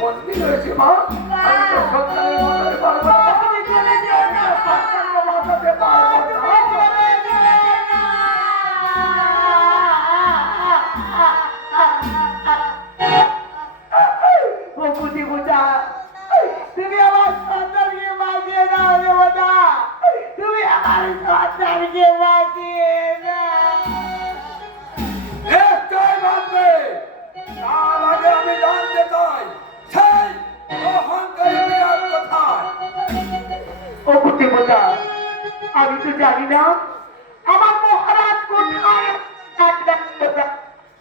বন্দি রয়েছে মা, আমি তো সন্তানের বাঁচাতে পারবো না। সন্তানকে বাঁচাতে পারবো না। তুমি আমার সন্তানকে বাঁচিয়ে দাও দেবতা, তুমি আমার সন্তানকে বাঁচিয়ে দাও। নিশ্চয় বাঁচবে। তার আগে আমি জানতে চাই সেই অহংকারী বিরাট কোথায়? ও দেবতা, আমি তো জানি না আমার মহারাজ কোথায়।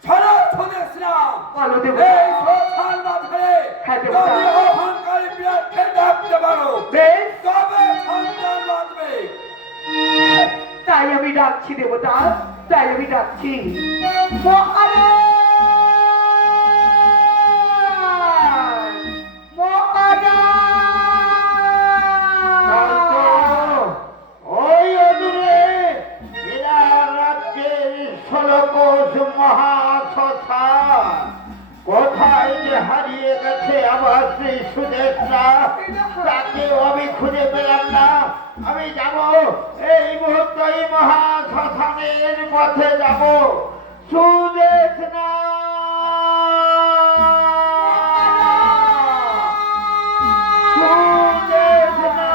শোনো শুনেছিলাম বলো দেবতা। এই শ্মশান মাঠে হ্যাঁ দেবতা। যদি অহংকারী বিরাটকে ডাকতে পারো বেশ, তবে সন্তান বাঁচবে। তাই আমি ডাকছি দেবতা, তাই আমি ডাকছি। মহারাজ, মহারাজ, ওই অদূরে বিরাট রাজ্যের 16 কোষ মহাশ্মশান কোথায় যে হারিয়ে গেছে আমার শ্রী সুদেশরা, তাকেও আমি খুঁজে পেলাম না। আমি যাব এই মুহূর্তে এই মহাশ্মশানের পথে যাব। সুদেশ না সুদেশ না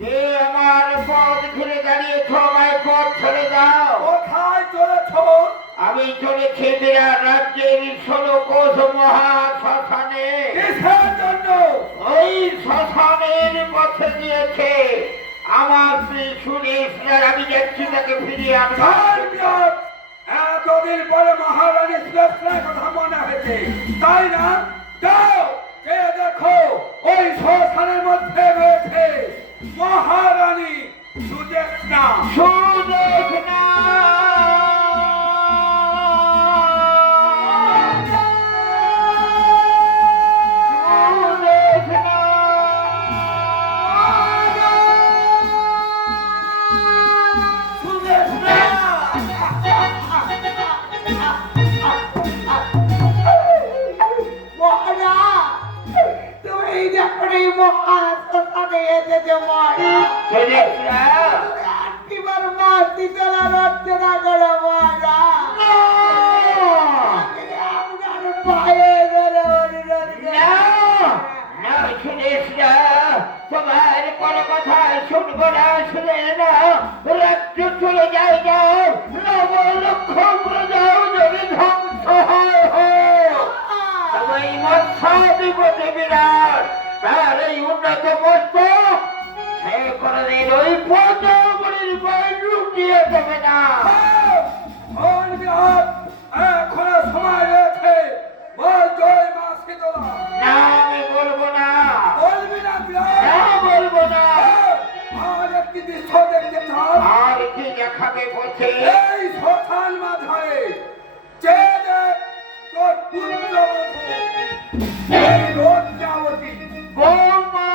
কে আমার পথ ঘিরে দাঁড়িয়েছ? আমায় পথ ছেড়ে দাও। কোথায় চলেছ? আমি চলেছি বিরাট রাজ্যের 16 কোষ মহাশ্মশানে। কিসের জন্য? ওই শ্মশানের পথে দিয়েছে আমার শ্রী সুরেশরা। আমি যাচ্ছি তাকে ফিরিয়ে আনবো। আর বিরাট, এতদিন পরে মহারানী শ্রেষ্ঠের কথা মনে হয়েছে, তাই না? যাও, কে দেখো ওই শ্মশানের মধ্যে রয়েছে মহারানী সুদেশনা। সুদেশ না সুদেশ না সুদেশনা! মহারাজ, তুমি যখন এই মহাশ্মশানে এসেছো মহারাজ, সুদেশরা একটিবার মাতৃ তোলা রচনা করো মহারাজ। আপনার পায়ে ধরে অনুরোধ করি। সুদেশরা তোমার কোনো কথা শুনবো না। শুনে না রাজ্য চলে যাই যাও, নব লক্ষ প্রজাও যদি ধ্বংস হয় তবে মৎস্যাধিপতি বিরাট তার এই উন্নত মস্তক সে কোনদিন ওই পদ্মগুলির পায়ে লুটিয়ে দেবে না। আর বিরাট, এখনো সময় রয়েছে। বল জয় মা শীতলা। না আমি বলবো না, বলবি না বিরাট? না বলবো না। আর একটি দৃশ্য দেখতে চাও? আর কি দেখাবে বলছে? এই শ্মশান মাঝে যে দেখ তোর পুত্রবধূ এই লজ্জাবতী বৌমা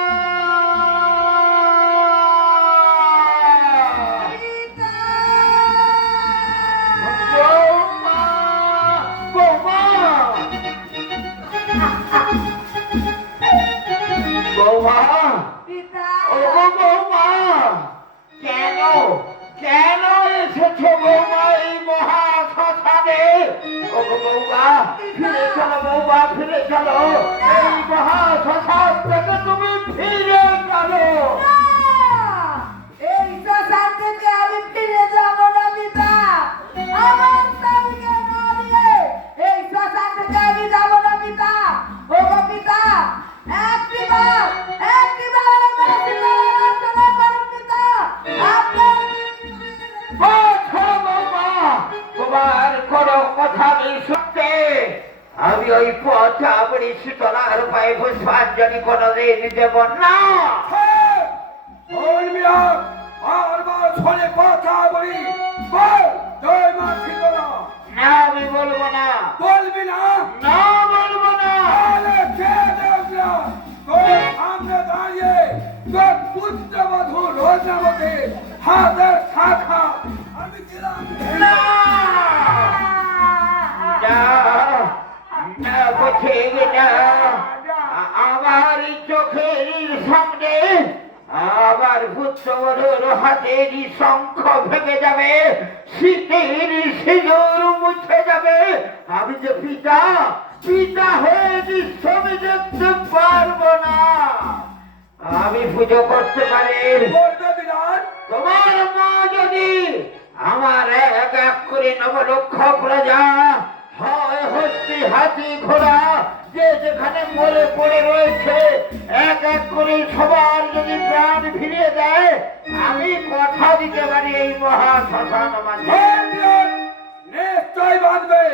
বৌমা বৌমা বৌমা ও বৌমা, কেন কেন এসেছো বৌমা এই মহাশ্মশানে? ও বৌমা ফিরে চলো, বৌমা ফিরে চলো। এই মহাশ্মশান থেকে তুমি ফিরে চলো। এই শ্মশান থেকে আমি ফিরে যাব না পিতা। আমার স্বামীকে না নিয়ে এই শ্মশান থেকে আমি যাব না পিতা। ও গো পিতা, একটিবার আমার পিতার রচনা করুন পিতা। আপনার বৌমা, তোমার কোনো কথা নেই শুনতে। আমি ওই পথ আপনি শীতলার পায়ে পুষ্পাঞ্জলি কোনোদিন দেব না। বল বিরাট, বারবার শোনে কথা বলি। বল জয় মা শীতলা। না আমি বলবো না। বলবি না? না বলবো না। তাহলে কে দেখ বিরাট তোর সামনে দাঁড়িয়ে তোর পুত্রবধূ রোজনামতে হাতের শাখা আমি দিলাম। না না না পথিক না, আমার চোখের সামনে আমার পুত্রবধূর হাতের শঙ্খ ভেঙে যাবে, শীতের সিঁদুর মুছে যাবে। আমি যে পিতা, পিতা হয়ে নিঃসবে দেখতে পারবো না। আমি পুজো করতে পারি, করবে বিরাট। তোমার মা যদি আমার এক এক করে নবলক্ষ প্রজা হয় হস্তি হাতি ঘোড়া যে যেখানে মরে পড়ে রয়েছে এক এক করে সবার যদি প্রাণ ফিরিয়ে দেয়, আমি কথা দিতে পারি এই মহা শ্মশান মাঝে নিশ্চয় বাঁধবে।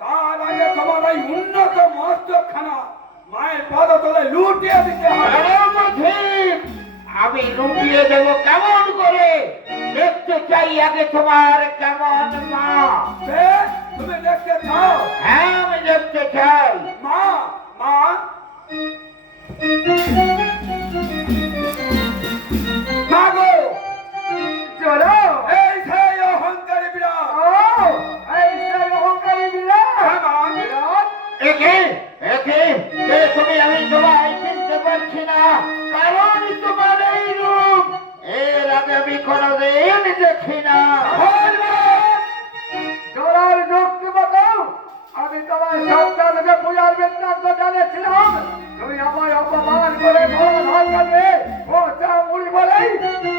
তার আগে তোমার এই উন্নত মস্তকখানা মায়ের পদতলে লুটিয়ে দিতে হবে। আমি লুটিয়ে দেবো কেমন করে? দেখতে চাই আগে তোমার কেমন মা। বেশ, তুমি দেখতে চাও? হ্যাঁ আমি দেখতে চাই। মা মা মাগো, চলো এই সেই অহংকারী বিরাট। ও এই সেই অহংকারী বিরাট। হ্যাঁ মা। বিরাট, একে একে এ তুমি আমি তোমায় চিনতে পারছি না, কারণ তোমার এই রূপ এর আগে আমি কোনোদিন দেখি না। জোরার যুক্তি বাতাও। আমি তোমার সন্তানকে পূজার বৃত্তান্ত জানিয়েছিলাম, তুমি আমায় অপমান করে ঘর ভাঙা দিয়ে পচা মুড়ি বলেই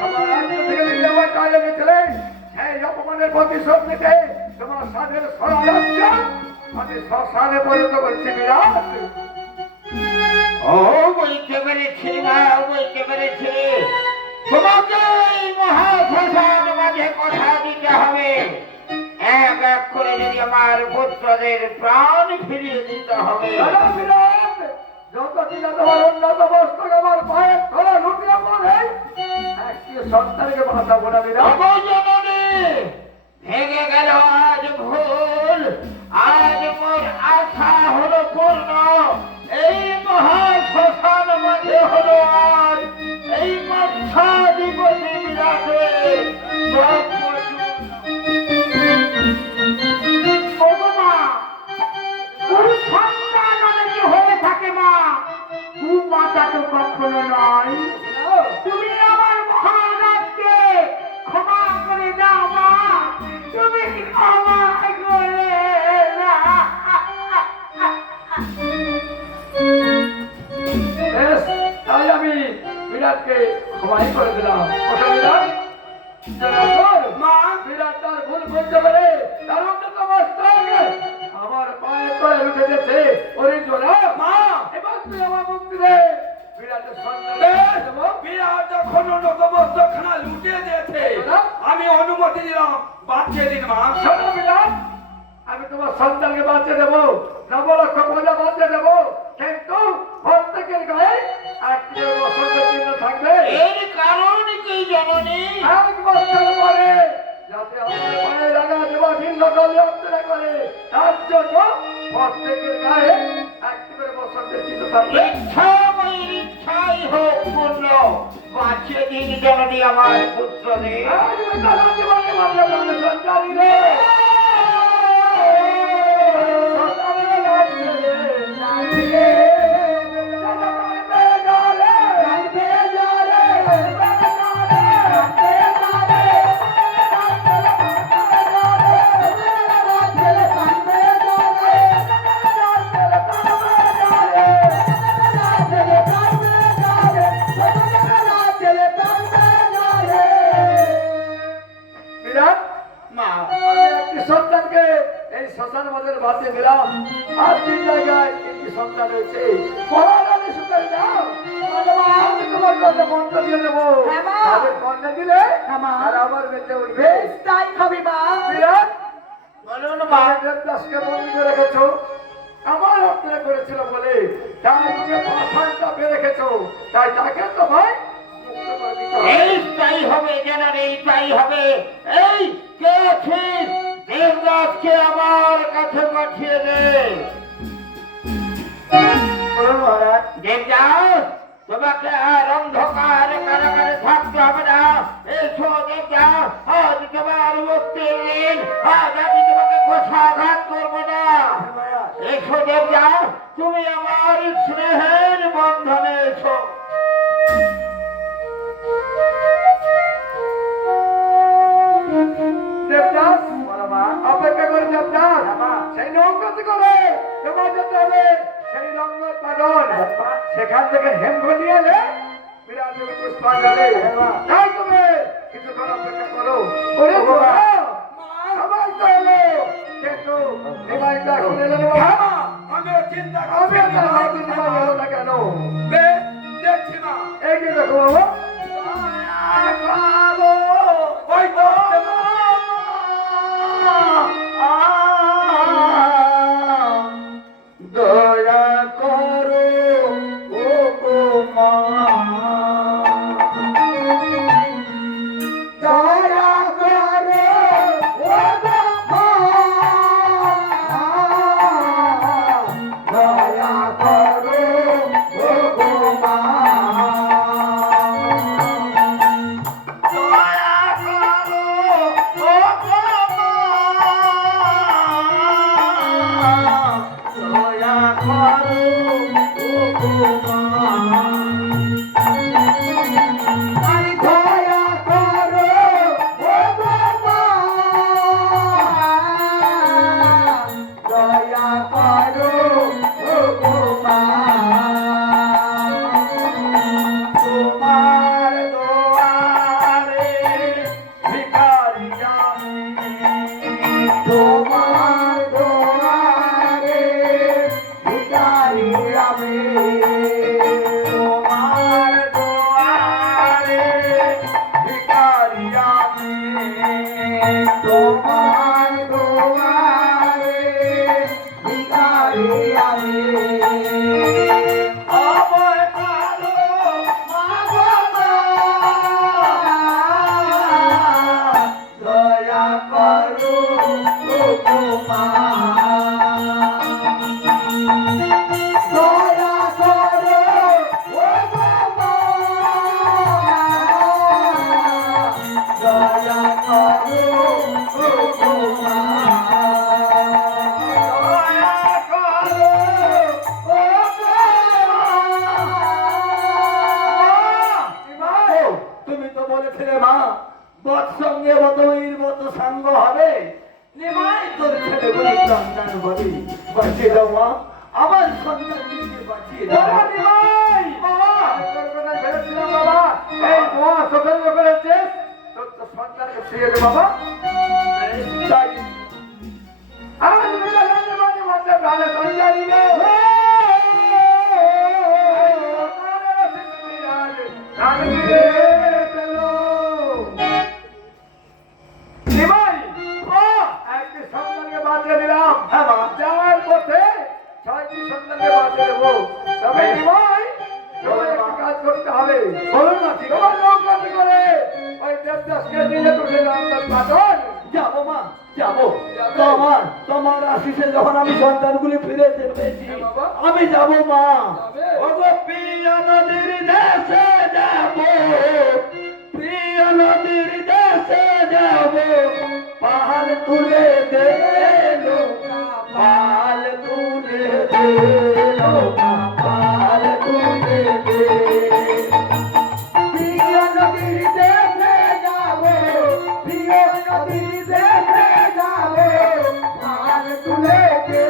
তোমার রাজ্য থেকে বিদ্যাবান কাজে গেছিলে। সেই অপমানের প্রতিশোধ নিতে তোমার স্বাদের ষড়যন্ত্র আমি শ্মশানে পরিণত করছি বিরাট। ও বলতে পেরেছি মা, বলতে পেরেছি। তোমাকে এই মহাশ্মশান মাঝে কথা দিতে হবে। এক এক করে যদি আমার পুত্রদের প্রাণ ফিরিয়ে দিতে হবে। বিরাট, যতদিন না তোমার উন্নত মস্তক আমার পায়ের ধরা লুটিয়ে পড়ে একটি সন্তানকে বাঁচাবো না বিরাট। অবজননী ভেঙে গেল আজ ভুল, আজ মোর আশা হলো পূর্ণ। এই মহাশ্মশান মাঝে হলো আজ এই মৎস্যাধিপতি বিরাটের হয়ে থাকে মা। মাতা তো কখনো নয়। তুমি আমার মহারাজকে ক্ষমা করে দাও মা, তুমি ক্ষমা করে দাও। বেশ, তাই আমি বিরাটকে ক্ষমাই করে দিলাম। ওটা বিরাট মা বিরাট তার ভুল বুঝতে পারে, তার অন্তত মস্তক আমার পায়ের তলে উঠে গেছে। ওরে জোড়া মা এবার তুই আমার মুক্তি দে। বিরাটের সন্তান বেশ, বিরাট যখন উন্নত মস্তকখানা লুটিয়ে দিয়েছে আমি অনুমতি দিলাম, বাঁচিয়ে দিন মা। শোনো বিরাট, আমি তোমার সন্তানকে বাঁচিয়ে দেবো, নবলক্ষ প্রজা বাঁচিয়ে দেবো, কিন্তু প্রত্যেকের গায়ে একটি বসন্তের চিহ্ন থাকবে। এর কারণ কি জননী? এক বছর পরে যাতে আমাদের পায়ে লাগা দেওয়া ভিন্ন দলে অন্তরা করে, তার জন্য প্রত্যেকের গায়ে একটি করে বসন্তের চিহ্ন থাকবে। ইচ্ছাময়ীর ইচ্ছাই হোক পূর্ণ, বাঁচিয়ে দিন জননী আমার পুত্রদের। আজ বেতালা জীবনে মানলে প্রাণে সঞ্চারী রে। সন্তানের লাগছে রে, লাগছে রে। জানবে জলে, জানবে জলে, জানবে জলে, জানবে জলে। বিরাট, মা আমি একটি সন্তানকে এই শ্মশান মধ্যে বাঁচিয়ে দিলাম, আর তিন জায়গায় তিনটি সন্তান রয়েছে। মহারানী সুন্দর দাও, আমি তোমার কাছে মন্ত্র দিয়ে দেবো। তাদের কন্যা দিলে আর আমার বেঁচে উঠবে। তাই হবে মা। বিরাট, বলুন মা। দেবদাসকে বন্দি করে রেখেছো, আমার অত্যাচার করেছিল বলে তাই তুমি পাশানটা পেয়ে রেখেছো, তাই তাকে তো ভাই মুক্ত করে দিতে হবে। এই তাই হবে জননী, তাই হবে। এই কে আছিস? দেবদাসকে আমার কাছে পাঠিয়ে দে। বলুন মহারাজ। দেবদাস তোমাকে আর অন্ধকার কারাগারে থাকতে হবে না। এসো দেখা, আজ তোমার মুক্তির দিন, আজ আমি তোমাকে কোষাঘাত করবো না। এসো দেখা, তুমি আমার স্নেহের বন্ধনে এসো। দেবদাস অপেক্ষা করে দেবদাস সেই নৌকাতে করে তোমার যেতে হবে সেই লঙ্গর পালন সেখান থেকে হেমঘ নিয়ে এলে বিরাট দেবী পুষ্পাঞ্জলি তাই তুমি কিছুক্ষণ অপেক্ষা করো করে সবাই তো এলো কিন্তু নিমাইটা এখন এলো না বাবা আমিও চিন্তা করছি নিমাই এলো না কেন দেখছি না এই যে দেখো বাবা ওই তো দয়া করো ও গো মা, দয়া করো ও গো মা, দয়া করো ও গো মা, দয়া করো ও গো মা, দয়া করো ও গো মা, আরে দয়া করো ও গো মা, দয়া করো ও গো মা, তোমার দোয়ারে ভিখারি আমি, তোমার দোয়ারে ভিখারি আমি, তোমার দোয়ারে ভিখারি আমি, তোমার দোয়ারে ভিখারি আমি, অভয় করো মা গো মা, দয়া করো ও গো মা, দয়া করো ও গো মা, দয়া করো ও গো মা, দয়া করো ও গো মা। তুমি তো বলেছিলে মা বৎসঙ্গে বদমির মতো সাঙ্গ হবে, নিমাই তোর ছেলে বলে সন্তান বলি বাঁচিয়ে দাও মা, আমার সন্তানকে বাঁচিয়ে দাও নিমাই। তোর কথা ভেবেছিলাম বাবা, এই মহা সতর্ক করেছিস তোর তো সন্তানকে ফিরিয়ে দে বাবা, তাই আমার মধ্যে ভালো সন্তানই নেই। নিমাই একটি সন্তানকে বাঁচিয়ে দিলাম, যাওয়ার পথে 6টি সন্তানকে বাঁচিয়ে দেবো, তবে নিমাই তোমার একটি কাজ করতে হবে। বলুন না তোমার নৌকাতে করে ওই দেবদাসকে নিয়ে তুলে লঙ্গর পালন যাবো মা, যাবো তোমার তোমার আশিসে যখন আমি সন্তানগুলি ফিরে পেয়েছি আমি যাবো মা, ওগো প্রিয় নদীর দেশে যাবো, প্রিয় নদীর দেশে যাবো, পাহাড় তুলে দে নৌকা, পাল তুলে দে নৌকা, পাল তুলে দে, প্রিয় নদীর দেশে যাবো, প্রিয় নদীর দেশে যাবো, পাল তুলে দে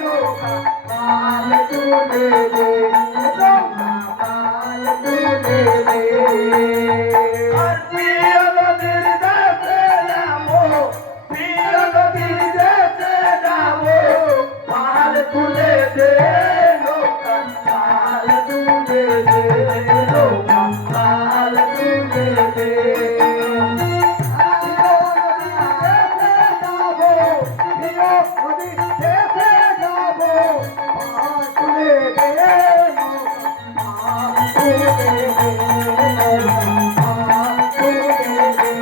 নৌকা, পাল তুলে দে নৌকা, পাল তুলে দে, আর প্রিয় নদীর দেশে যাবো, প্রিয় নদীর দেশে যাবো, পাল তুলে দে নৌকা, পাল তুলে দে নৌকা, পাল তুলে দে, প্রিয় নদীর দেশে যাবো, পাল তুলে দে নৌকা, পাল তুলে দে নৌকা, পাল তুলে দে,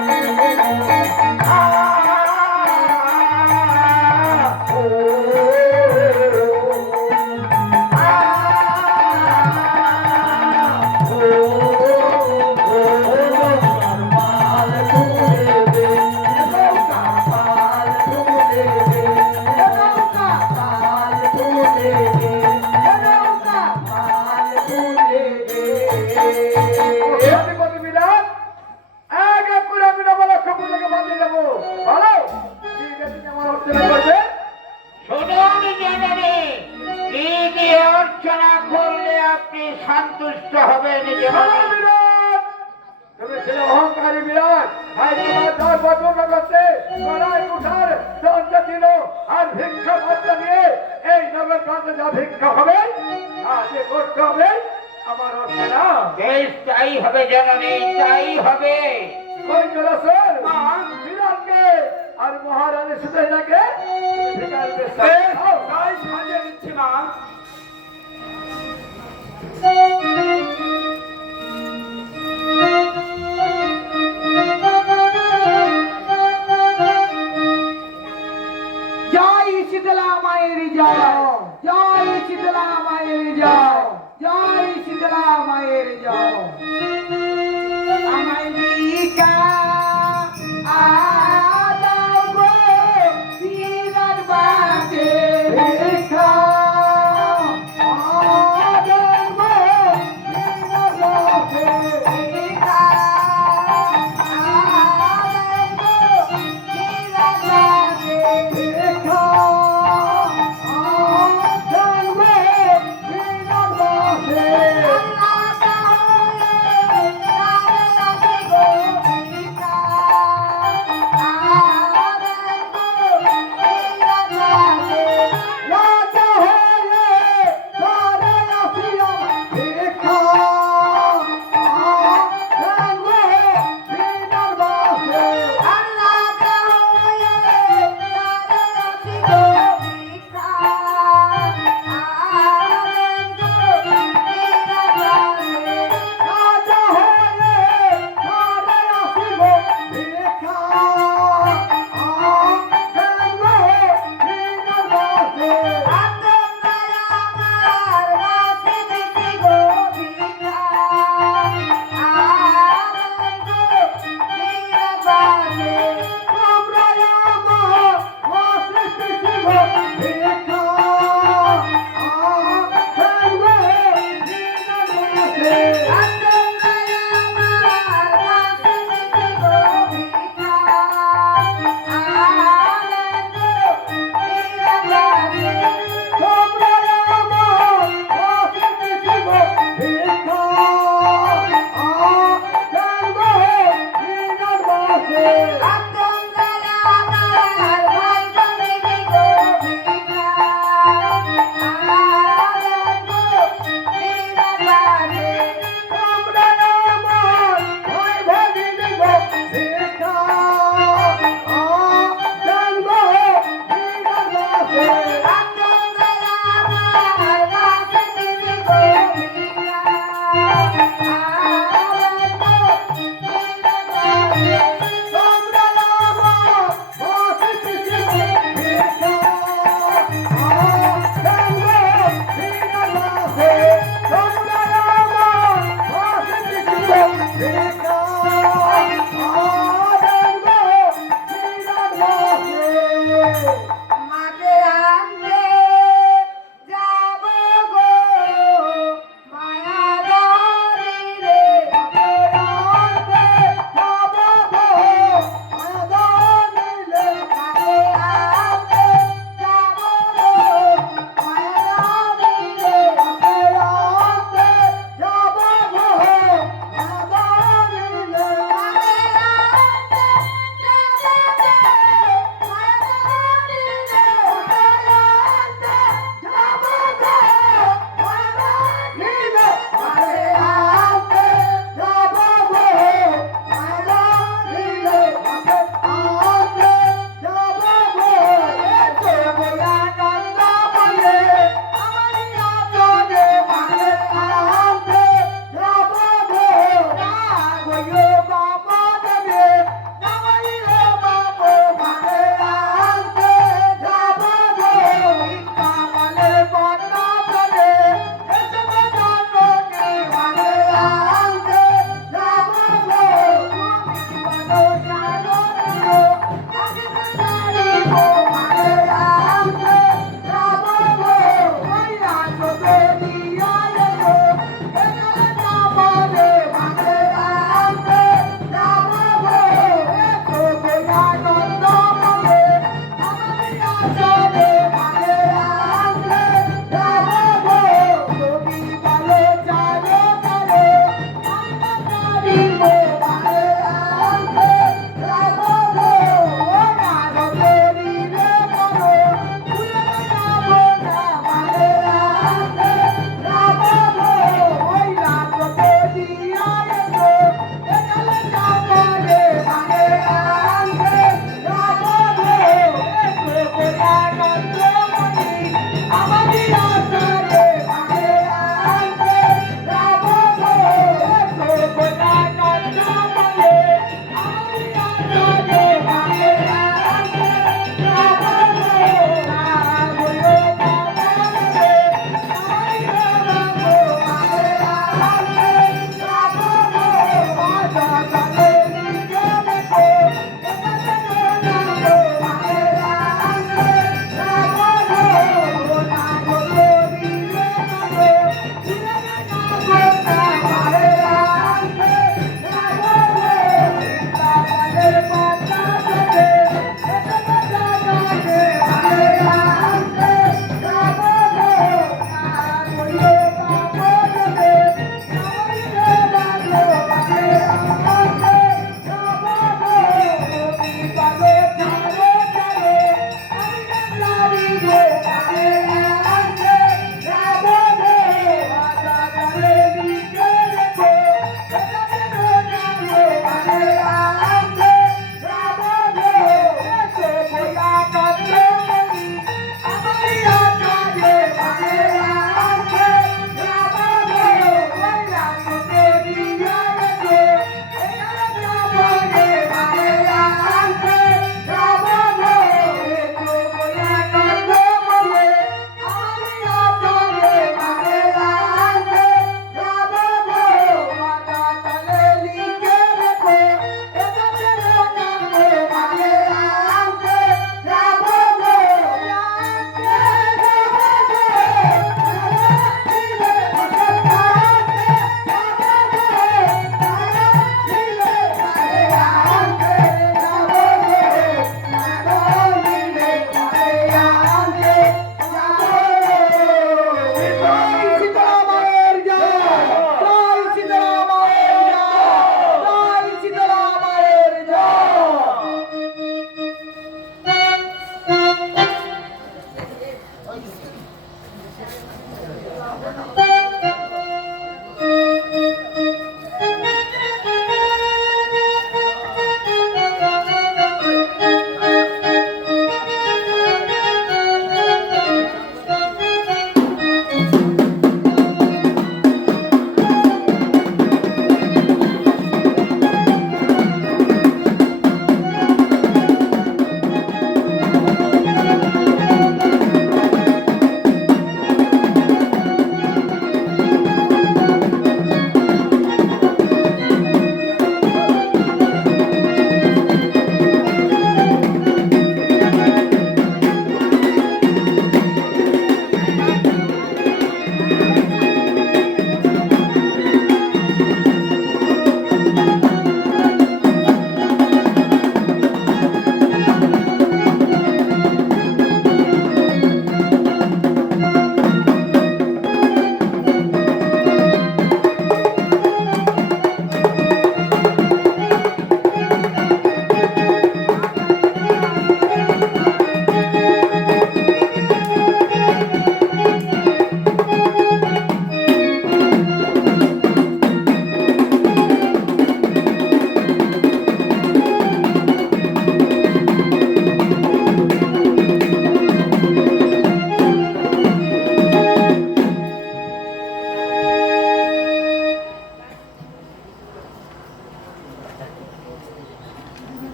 তাই তোমার দরবার পূর্ণ করতে গলায় কুঠার দণ্ড ছিল আর ভিক্ষা পত্র নিয়ে এই নগর প্রান্তে যা ভিক্ষা হবে আজকে করতে হবে আমার হচ্ছে না। বেশ তাই হবে জননী, তাই হবে। কই চলেছেন বিরাটকে আর মহারানী সুদেশাকে তাই সাজিয়ে দিচ্ছি মা। জয় শীতলা মায়ের জয়, জয় শীতলা মায়ের জয়, জয় শীতলা মায়ের জয়। আমায় ভিক্ষা দাও গো বিরাট বাকে ভিক্ষা দাও গো বিরাট বাকে ভিক্ষা দাও গো বিরাট বাকে ভিক্ষা দাও গো বিরাট বাকে।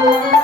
Bye.